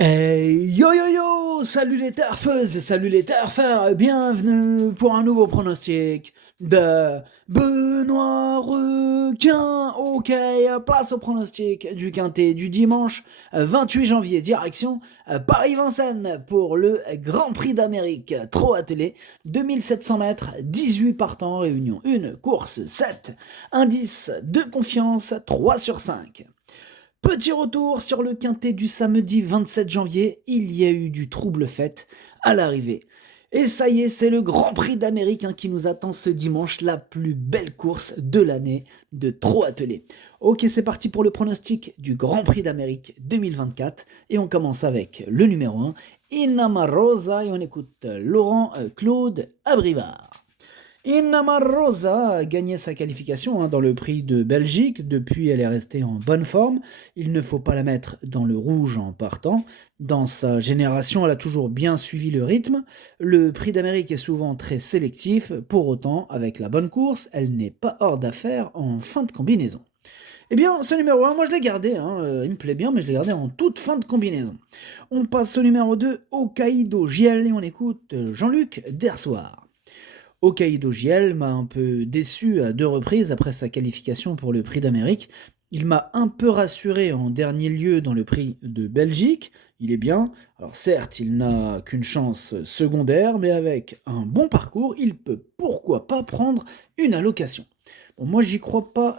Yo yo yo! Salut les turfeuses et salut les turfeurs et bienvenue pour un nouveau pronostic de Benoît Requin. Ok, place au pronostic du quintet du dimanche 28 janvier, direction Paris-Vincennes pour le Grand Prix d'Amérique. Trot attelé, 2700 mètres, 18 partants, réunion 1, course 7, indice de confiance 3 sur 5. Petit retour sur le quintet du samedi 27 janvier, il y a eu du trouble fait à l'arrivée. Et ça y est, c'est le Grand Prix d'Amérique qui nous attend ce dimanche, la plus belle course de l'année de Trot attelé. Ok, c'est parti pour le pronostic du Grand Prix d'Amérique 2024 et on commence avec le numéro 1, Inama Rosa, et on écoute Laurent Claude Abrivard. Inama Rosa a gagné sa qualification dans le prix de Belgique. Depuis, elle est restée en bonne forme. Il ne faut pas la mettre dans le rouge en partant. Dans sa génération, elle a toujours bien suivi le rythme. Le prix d'Amérique est souvent très sélectif. Pour autant, avec la bonne course, elle n'est pas hors d'affaire en fin de combinaison. Eh bien, ce numéro 1, moi je l'ai gardé, il me plaît bien, mais je l'ai gardé en toute fin de combinaison. On passe au numéro 2, Hokkaido Giel, et on écoute Jean-Luc Dersoir. Hokkaido Giel m'a un peu déçu à 2 reprises après sa qualification pour le prix d'Amérique. Il m'a un peu rassuré en dernier lieu dans le prix de Belgique. Il est bien. Alors certes, il n'a qu'une chance secondaire, mais avec un bon parcours, il peut pourquoi pas prendre une allocation. Bon, moi, j'y crois pas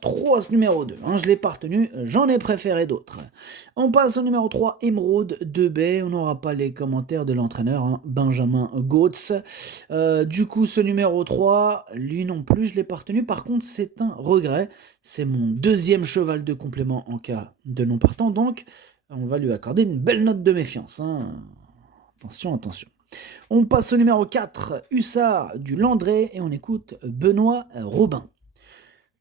trop à ce numéro 2. Je l'ai pas retenu, j'en ai préféré d'autres. On passe au numéro 3, Émeraude de Bay. On n'aura pas les commentaires de l'entraîneur, Benjamin Gautz. Du coup, ce numéro 3, lui non plus, je l'ai pas retenu. Par contre, c'est un regret. C'est mon deuxième cheval de complément en cas de non partant. Donc, on va lui accorder une belle note de méfiance. Attention, attention. On passe au numéro 4, Hussard du Landré, et on écoute Benoît Robin.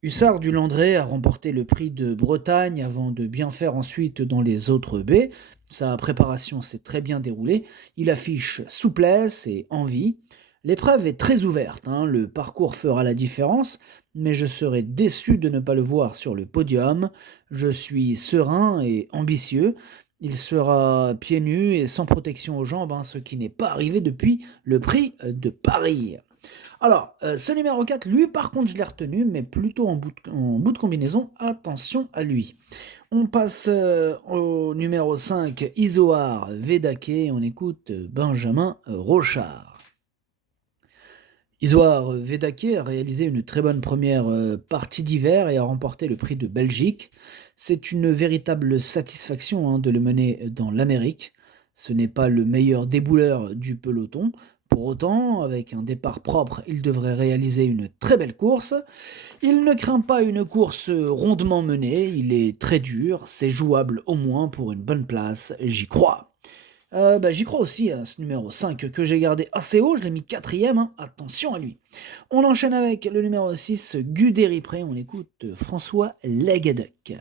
Hussard du Landré a remporté le prix de Bretagne avant de bien faire ensuite dans les autres baies. Sa préparation s'est très bien déroulée. Il affiche souplesse et envie. L'épreuve est très ouverte, le parcours fera la différence, mais je serais déçu de ne pas le voir sur le podium. Je suis serein et ambitieux. Il sera pieds nus et sans protection aux jambes, ce qui n'est pas arrivé depuis le prix de Paris. Alors, ce numéro 4, lui, par contre, je l'ai retenu, mais plutôt en bout de combinaison. Attention à lui. On passe au numéro 5, Isoar Vedake. On écoute Benjamin Rochard. Isoar Vedake a réalisé une très bonne première partie d'hiver et a remporté le prix de Belgique. C'est une véritable satisfaction de le mener dans l'Amérique. Ce n'est pas le meilleur débouleur du peloton. Pour autant, avec un départ propre, il devrait réaliser une très belle course. Il ne craint pas une course rondement menée, il est très dur, c'est jouable au moins pour une bonne place, j'y crois. J'y crois aussi à ce numéro 5 que j'ai gardé assez haut, je l'ai mis quatrième, attention à lui. On enchaîne avec le numéro 6, Guderipré, on écoute François Leguedec.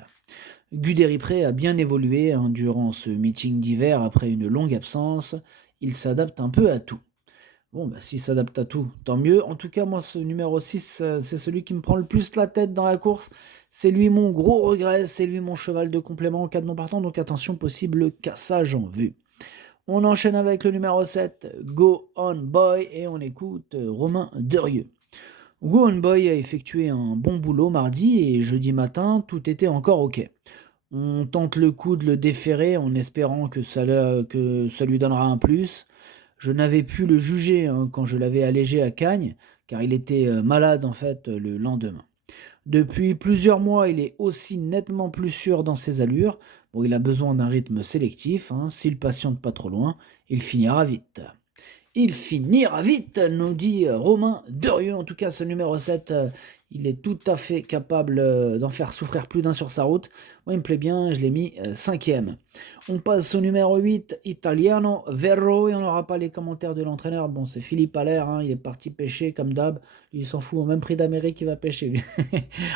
Guderipré a bien évolué durant ce meeting d'hiver après une longue absence, il s'adapte un peu à tout. Bon, s'il s'adapte à tout, tant mieux. En tout cas, moi, ce numéro 6, c'est celui qui me prend le plus la tête dans la course. C'est lui mon gros regret, c'est lui mon cheval de complément en cas de non partant, donc attention, possible cassage en vue. On enchaîne avec le numéro 7, Go On Boy, et on écoute Romain Derieux. Go On Boy a effectué un bon boulot mardi et jeudi matin, tout était encore ok. On tente le coup de le déférer en espérant que ça lui donnera un plus. Je n'avais pu le juger quand je l'avais allégé à Cagnes, car il était malade en fait le lendemain. Depuis plusieurs mois, il est aussi nettement plus sûr dans ses allures. Bon, il a besoin d'un rythme sélectif, s'il patiente pas trop loin, il finira vite. Il finira vite, nous dit Romain Derieux. En tout cas, ce numéro 7, il est tout à fait capable d'en faire souffrir plus d'un sur sa route. Moi, il me plaît bien, je l'ai mis 5e. On passe au numéro 8, Italiano Verro, et on n'aura pas les commentaires de l'entraîneur. Bon, c'est Philippe Allaire, il est parti pêcher comme d'hab. Il s'en fout, au même prix d'Amérique, il va pêcher.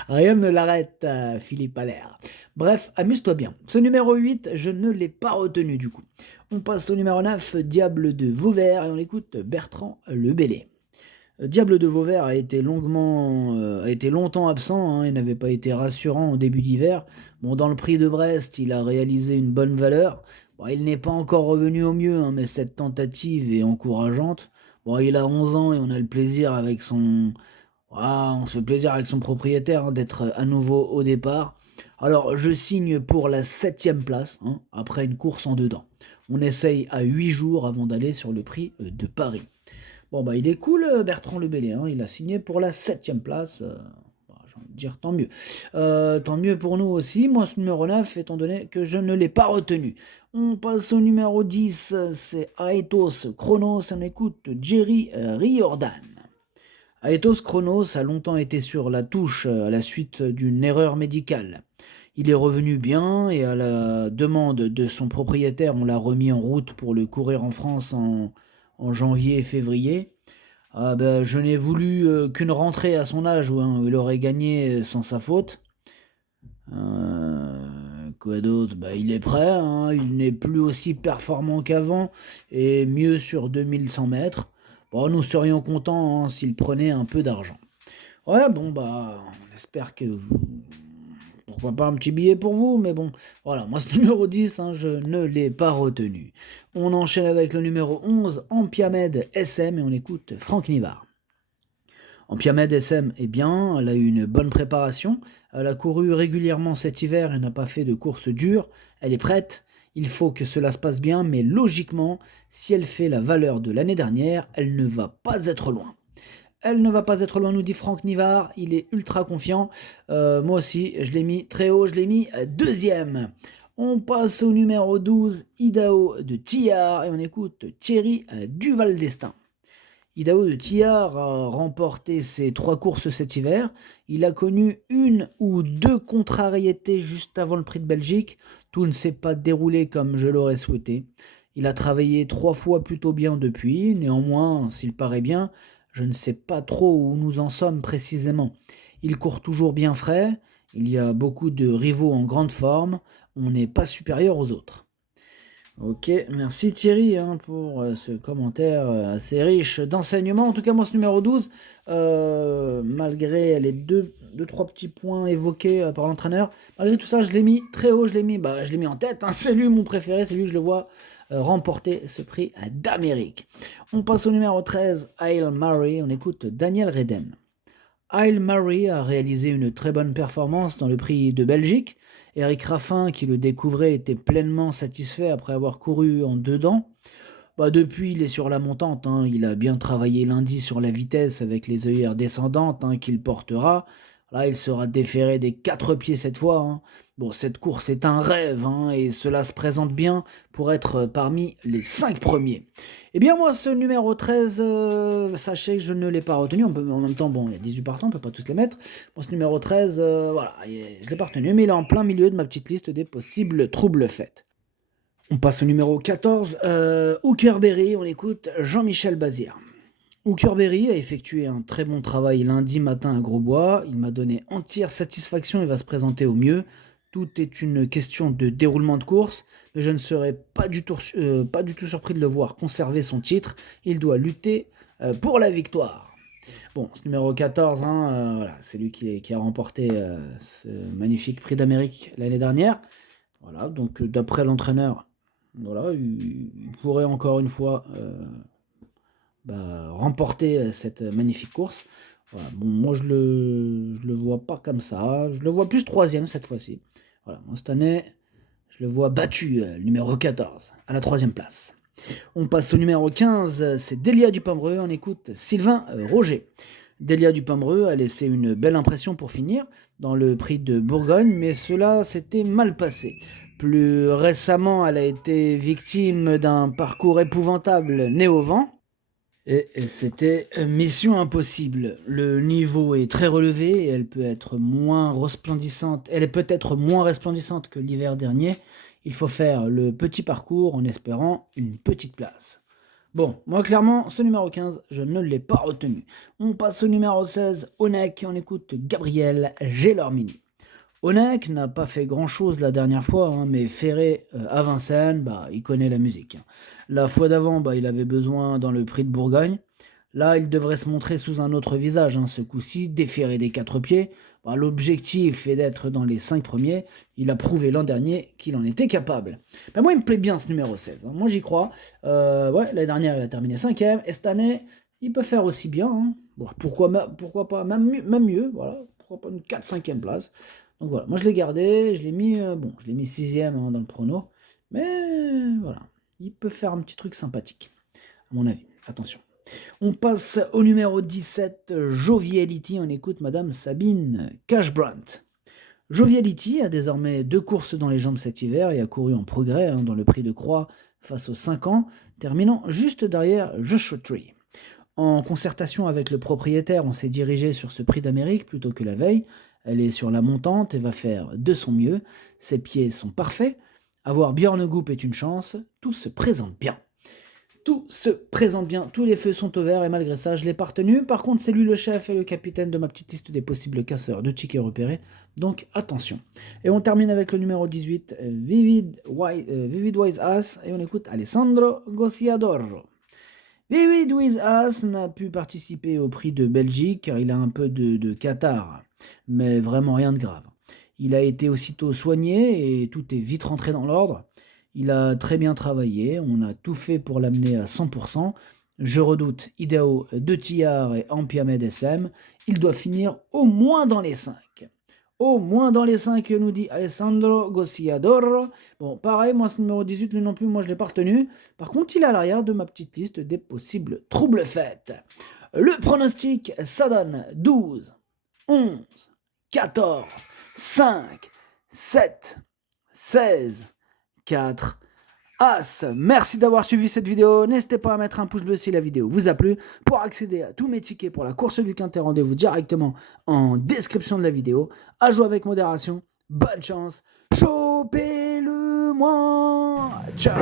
Rien ne l'arrête, Philippe Allaire. Bref, amuse-toi bien. Ce numéro 8, je ne l'ai pas retenu du coup. On passe au numéro 9, Diable de Vauvert, et on écoute Bertrand Lebellé. Diable de Vauvert a été longtemps absent, hein, il n'avait pas été rassurant au début d'hiver. Bon, dans le prix de Brest, il a réalisé une bonne valeur. Bon, il n'est pas encore revenu au mieux, hein, mais cette tentative est encourageante. Bon, il a 11 ans et on a le plaisir avec son on se fait plaisir avec son propriétaire, hein, d'être à nouveau au départ. Alors, je signe pour la 7e place, hein, après une course en dedans. On essaye à 8 jours avant d'aller sur le prix de Paris. Bon, bah, il est cool, Bertrand Lebellet, hein, il a signé pour la 7e place. Bah, j'ai envie de dire tant mieux. Tant mieux pour nous aussi. Moi, ce numéro 9, étant donné que je ne l'ai pas retenu. On passe au numéro 10, c'est Aetos Chronos. On écoute Jerry Riordan. Aetos Chronos a longtemps été sur la touche à la suite d'une erreur médicale. Il est revenu bien et à la demande de son propriétaire, on l'a remis en route pour le courir en France en janvier et février. Ah ben, je n'ai voulu qu'une rentrée à son âge où il aurait gagné sans sa faute. Quoi d'autre? Bah, il est prêt, hein, il n'est plus aussi performant qu'avant et mieux sur 2100 mètres. Bon, nous serions contents, hein, s'il prenait un peu d'argent. Ouais, bon, bah, on espère que vous... Pourquoi pas un petit billet pour vous, mais bon, voilà, moi ce numéro 10, hein, je ne l'ai pas retenu. On enchaîne avec le numéro 11, Ampiamed SM, et on écoute Franck Nivard. Ampiamed SM est bien, elle a eu une bonne préparation, elle a couru régulièrement cet hiver et n'a pas fait de course dure, elle est prête, il faut que cela se passe bien, mais logiquement, si elle fait la valeur de l'année dernière, elle ne va pas être loin. Elle ne va pas être loin, nous dit Franck Nivard, il est ultra confiant. Moi aussi, je l'ai mis très haut, je l'ai mis deuxième. On passe au numéro 12, Idaho de Tillard, et on écoute Thierry Duval d'Estaing. Idaho de Tillard a remporté ses 3 courses cet hiver. Il a connu une ou deux contrariétés juste avant le prix de Belgique. Tout ne s'est pas déroulé comme je l'aurais souhaité. Il a travaillé 3 fois plutôt bien depuis. Néanmoins, s'il paraît bien, je ne sais pas trop où nous en sommes précisément. Il court toujours bien frais. Il y a beaucoup de rivaux en grande forme. On n'est pas supérieur aux autres. Ok, merci Thierry, hein, pour ce commentaire assez riche d'enseignements. En tout cas, moi, ce numéro 12, malgré les deux, trois petits points évoqués par l'entraîneur, malgré tout ça, je l'ai mis très haut, je l'ai mis en tête. Hein, c'est lui mon préféré, c'est lui que je le vois remporter ce prix d'Amérique. On passe au numéro 13, Hail Mary, on écoute Daniel Reden. Hail Mary a réalisé une très bonne performance dans le prix de Belgique. Eric Raffin, qui le découvrait, était pleinement satisfait après avoir couru en dedans. Depuis, il est sur la montante, hein. Il a bien travaillé lundi sur la vitesse avec les œillères descendantes, hein, qu'il portera. Là, il sera déféré des 4 pieds cette fois, hein. Bon, cette course est un rêve, hein, et cela se présente bien pour être parmi les 5 premiers. Eh bien, moi, ce numéro 13, sachez que je ne l'ai pas retenu. En même temps, bon, il y a 18 partants, on peut pas tous les mettre. Bon, ce numéro 13, voilà, je ne l'ai pas retenu, mais il est en plein milieu de ma petite liste des possibles troubles faits. On passe au numéro 14, Hookerberry, on écoute Jean-Michel Bazir. Hookerberry a effectué un très bon travail lundi matin à Grosbois. Il m'a donné entière satisfaction et va se présenter au mieux. Tout est une question de déroulement de course, mais je ne serais pas du tout surpris de le voir conserver son titre. Il doit lutter pour la victoire. Bon, ce numéro 14, hein, voilà, c'est lui qui a remporté ce magnifique prix d'Amérique l'année dernière. Voilà, donc d'après l'entraîneur, voilà, il pourrait encore une fois remporter cette magnifique course. Voilà, bon, moi je le vois pas comme ça, je le vois plus troisième cette fois-ci. Voilà, moi cette année, je le vois battu, numéro 14, à la 3e place. On passe au numéro 15, c'est Delia Dupombreux, on écoute Sylvain Roger. Delia Dupombreux a laissé une belle impression pour finir dans le prix de Bourgogne, mais cela s'était mal passé. Plus récemment, elle a été victime d'un parcours épouvantable né au vent. Et c'était mission impossible. Le niveau est très relevé et elle peut être moins resplendissante. Elle est peut-être moins resplendissante que l'hiver dernier. Il faut faire le petit parcours en espérant une petite place. Bon, moi clairement, ce numéro 15, je ne l'ai pas retenu. On passe au numéro 16, Onek, on écoute Gabriel Gelormini. Onek n'a pas fait grand-chose la dernière fois, hein, mais Ferré à Vincennes, il connaît la musique. La fois d'avant, il avait besoin dans le prix de Bourgogne. Là, il devrait se montrer sous un autre visage, hein, ce coup-ci, déféré des 4 pieds. Bah, l'objectif est d'être dans les 5 premiers. Il a prouvé l'an dernier qu'il en était capable. Bah, moi, il me plaît bien ce numéro 16. Hein. Moi, j'y crois. Ouais, l'année dernière, il a terminé 5e. Et cette année, il peut faire aussi bien. Hein. Bon, pourquoi pas, même mieux. Voilà. Pourquoi pas une 4-5e place. Donc voilà, moi je l'ai gardé. Je l'ai mis, je l'ai mis 6e hein, dans le prono. Mais voilà, il peut faire un petit truc sympathique, à mon avis. Attention. On passe au numéro 17, Joviality. On écoute Madame Sabine Cashbrandt. Joviality a désormais 2 courses dans les jambes cet hiver et a couru en progrès hein, dans le prix de Croix face aux 5 ans, terminant juste derrière Joshua Tree. En concertation avec le propriétaire, on s'est dirigé sur ce prix d'Amérique plutôt que la veille. Elle est sur la montante et va faire de son mieux. Ses pieds sont parfaits. Avoir Björn Goop est une chance. Tout se présente bien. Tout se présente bien, tous les feux sont au vert et malgré ça, je l'ai pas retenu. Par contre, c'est lui le chef et le capitaine de ma petite liste des possibles casseurs de tickets repérés. Donc attention. Et on termine avec le numéro 18, Vivid Wise Ass, et on écoute Alessandro Gociadoro. Vivid Wise Ass n'a pu participer au prix de Belgique car il a un peu de catarrhe, mais vraiment rien de grave. Il a été aussitôt soigné et tout est vite rentré dans l'ordre. Il a très bien travaillé, on a tout fait pour l'amener à 100%. Je redoute Idao de Tillard et Ampiamed SM. Il doit finir au moins dans les 5. Au moins dans les 5, nous dit Alessandro Gociador. Bon, pareil, moi ce numéro 18, lui non plus, moi je ne l'ai pas retenu. Par contre, il est à l'arrière de ma petite liste des possibles troubles fêtes. Le pronostic, ça donne 12, 11, 14, 5, 7, 16, 4, As. Merci d'avoir suivi cette vidéo. N'hésitez pas à mettre un pouce bleu si la vidéo vous a plu. Pour accéder à tous mes tickets pour la course du Quintet, rendez-vous directement en description de la vidéo. À jouer avec modération. Bonne chance. Chopez-le moi. Ciao.